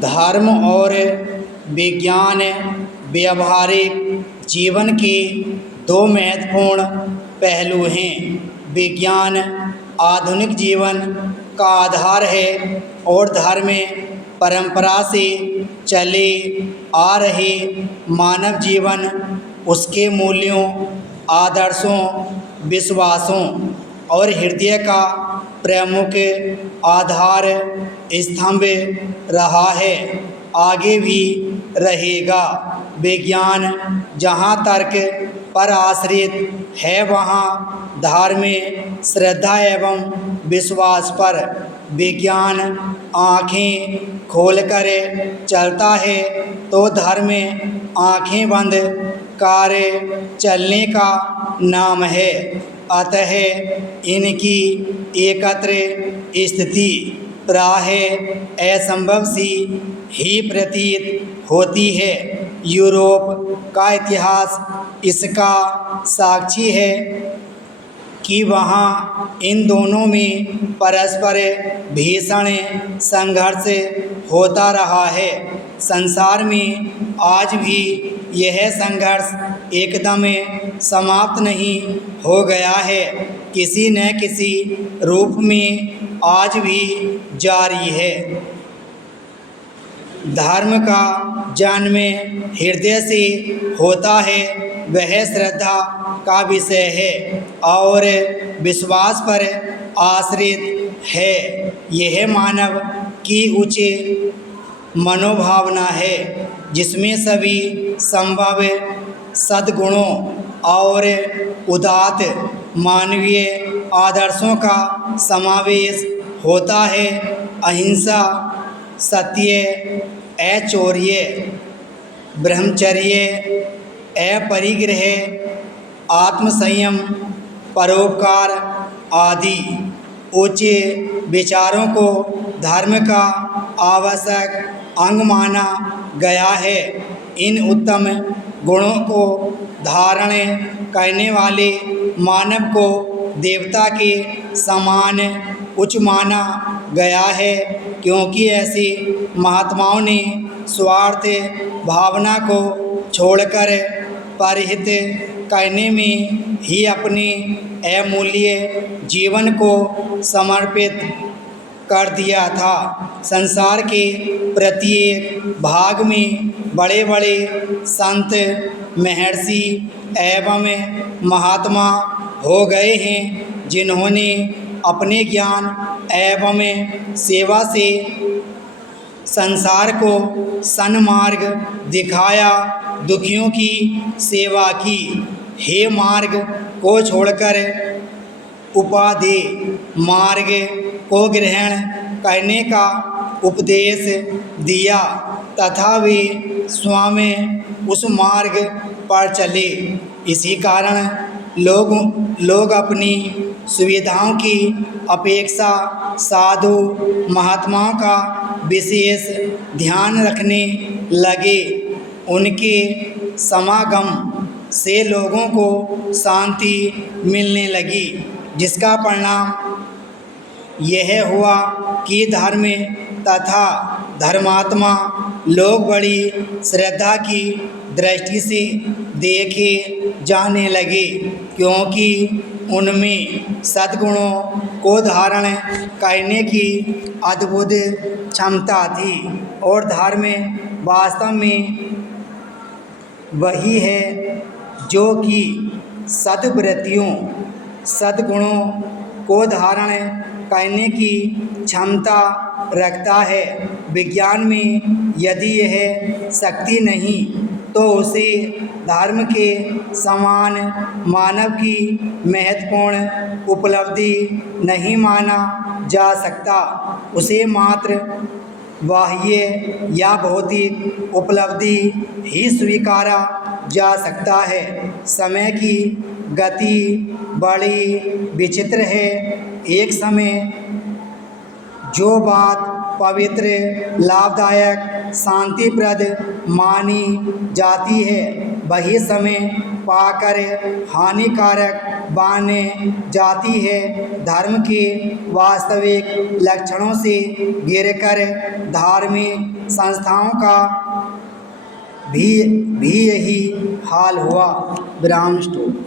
धर्म और विज्ञान व्यावहारिक जीवन के दो महत्वपूर्ण पहलू हैं। विज्ञान आधुनिक जीवन का आधार है और धर्म परंपरा से चले आ रहे मानव जीवन, उसके मूल्यों, आदर्शों, विश्वासों और हृदय का प्रमुख आधार स्तंभ रहा है, आगे भी रहेगा। विज्ञान जहाँ तर्क पर आश्रित है, वहाँ धर्म, श्रद्धा एवं विश्वास पर। विज्ञान आँखें खोलकर चलता है तो धर्म आँखें बंद कर चलने का नाम है। अतः इनकी एकत्र स्थिति प्रायः असंभव सी ही प्रतीत होती है। यूरोप का इतिहास इसका साक्षी है कि वहाँ इन दोनों में परस्पर भीषण संघर्ष होता रहा है। संसार में आज भी यह संघर्ष एकदम समाप्त नहीं हो गया है, किसी न किसी रूप में आज भी जारी है। धर्म का जन्म हृदय से होता है, वह श्रद्धा का विषय है और विश्वास पर आश्रित है। यह मानव की उच्च मनोभावना है जिसमें सभी संभव सद्गुणों और उदात्त मानवीय आदर्शों का समावेश होता है। अहिंसा, सत्य, अचौर्य, ब्रह्मचर्य, अपरिग्रह, आत्मसंयम, परोपकार आदि उच्च विचारों को धर्म का आवश्यक अंग माना गया है। इन उत्तम गुणों को धारण करने वाले मानव को देवता के समान उच्च माना गया है, क्योंकि ऐसे महात्माओं ने स्वार्थ भावना को छोड़कर परहित करने में ही अपने अमूल्य जीवन को समर्पित कर दिया था। संसार के प्रत्येक भाग में बड़े बड़े संत, महर्षि एवं महात्मा हो गए हैं, जिन्होंने अपने ज्ञान एवं सेवा से संसार को सन्मार्ग दिखाया, दुखियों की सेवा की। हे मार्ग को छोड़कर उपाधि मार्ग को ग्रहण करने का उपदेश दिया तथा वे स्वयं उस मार्ग पर चले। इसी कारण लोग अपनी सुविधाओं की अपेक्षा साधु महात्माओं का विशेष ध्यान रखने लगे। उनके समागम से लोगों को शांति मिलने लगी, जिसका परिणाम यह हुआ कि धर्म तथा धर्मात्मा लोग बड़ी श्रद्धा की दृष्टि से देखे जाने लगे, क्योंकि उनमें सद्गुणों को धारण करने की अद्भुत क्षमता थी। और धर्म वास्तव में वही है जो कि सद्वृत्तियों, सद्गुणों को धारण करने की क्षमता रखता है। विज्ञान में यदि यह शक्ति नहीं तो उसे धर्म के समान मानव की महत्वपूर्ण उपलब्धि नहीं माना जा सकता। उसे मात्र बाह्य या भौतिक उपलब्धि ही स्वीकारा जा सकता है। समय की गति बड़ी विचित्र है। एक समय जो बात पवित्र, लाभदायक, शांतिप्रद मानी जाती है, वही समय पाकर हानिकारक माने जाती है। धर्म के वास्तविक लक्षणों से गिरकर धार्मिक संस्थाओं का भी यही हाल हुआ। विराम स्टॉप।